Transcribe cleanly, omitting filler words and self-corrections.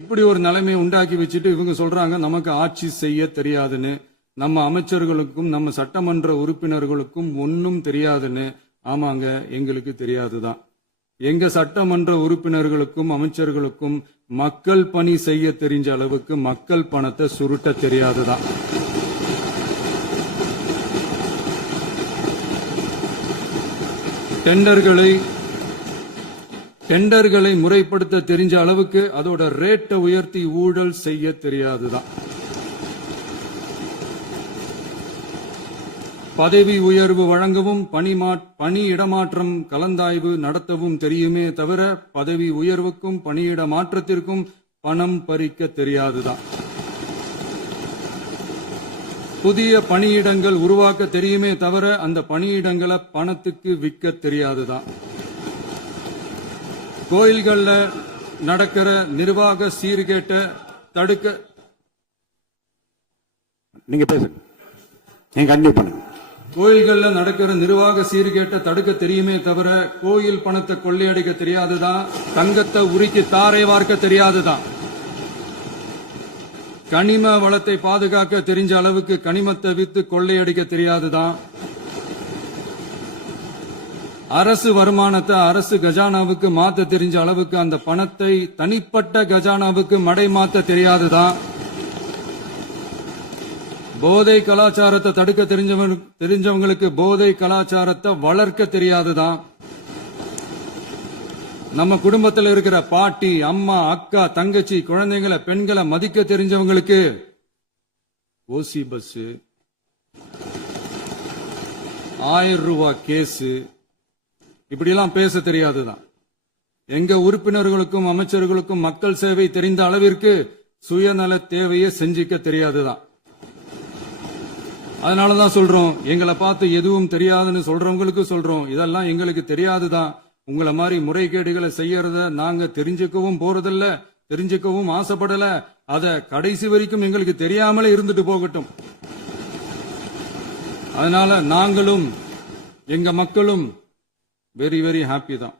இப்படி ஒரு நிலைமையை உண்டாக்கி வச்சுட்டு இவங்க சொல்றாங்க நமக்கு ஆட்சி செய்ய தெரியாதுன்னு, நம்ம அமைச்சர்களுக்கும் நம்ம சட்டமன்ற உறுப்பினர்களுக்கும் ஒன்னும் தெரியாதுன்னு. ஆமாங்க, எங்களுக்கு தெரியாதுதான். எங்க சட்டமன்ற உறுப்பினர்களுக்கும் அமைச்சர்களுக்கும் மக்கள் பணி செய்ய தெரிஞ்ச அளவுக்கு மக்கள் பணத்தை சுருட்ட தெரியாதுதான். டெண்டர்களை முறைப்படுத்த தெரிஞ்ச அளவுக்கு அதோட ரேட்டை உயர்த்தி ஊழல் செய்ய தெரியாதுதான். பதவி உயர்வு வழங்கவும் பணி இடமாற்றம் கலந்தாய்வு நடத்தவும் தெரியுமே தவிர பதவி உயர்வுக்கும் பணியிட மாற்றத்திற்கும் பணம் பறிக்க தெரியாதுதான். புதிய பணியிடங்கள் உருவாக்க தெரியுமே தவிர அந்த பணியிடங்களை பணத்துக்கு விற்க தெரியாதுதான். கோயில்கள்ல நடக்கிற நிர்வாக சீர்கேட்டை தடுக்க நீங்க பேசுங்க, நீங்க கண்டினியூ பண்ணுங்க. கோயில்கள்ல நடக்கிற நிர்வாக சீர்கேட்டை தடுக்க தெரியுமே தவிர கோயில் பணத்தை கொள்ளையடிக்க தெரியாதுதான். தங்கத்தை உருக்கி தாரை வார்க்க தெரியாதுதான். கனிம வளத்தை பாதுகாக்க தெரிஞ்ச அளவுக்கு கனிமத்தை வித்து கொள்ளையடிக்க தெரியாதுதான். அரசு வருமானத்தை அரசு கஜானாவுக்கு மாத்த தெரிஞ்ச அளவுக்கு அந்த பணத்தை தனிப்பட்ட கஜானாவுக்கு மடை மாத்த தெரியாதுதான். போதை கலாச்சாரத்தை தடுக்க தெரிஞ்சவங்களுக்கு போதை கலாச்சாரத்தை வளர்க்க தெரியாதுதான். நம்ம குடும்பத்தில் இருக்கிற பாட்டி, அம்மா, அக்கா, தங்கச்சி, குழந்தைங்களை, பெண்களை மதிக்க தெரிஞ்சவங்களுக்கு ஓசி பஸ், 1000 ரூபாய் கேஸ், இப்படிலாம் பேச தெரியாதுதான். எங்க உறுப்பினர்களுக்கும் அமைச்சர்களுக்கும் மக்கள் சேவை தெரிந்த அளவிற்கு சுயநல தேவையை செஞ்சிக்க தெரியாதுதான். அதனாலதான் சொல்றோம், எங்களை பார்த்து எதுவும் தெரியாதுன்னு சொல்றவங்களுக்கு சொல்றோம், இதெல்லாம் எங்களுக்கு தெரியாதுதான். உங்களை மாதிரி முறைகேடுகளை செய்யறத நாங்க தெரிஞ்சுக்கவும் போறதில்ல, தெரிஞ்சுக்கவும் ஆசைப்படல. அத கடைசி வரைக்கும் எங்களுக்கு தெரியாமலே இருந்துட்டு போகட்டும். அதனால நாங்களும் எங்க மக்களும் வெரி வெரி ஹாப்பி தான்.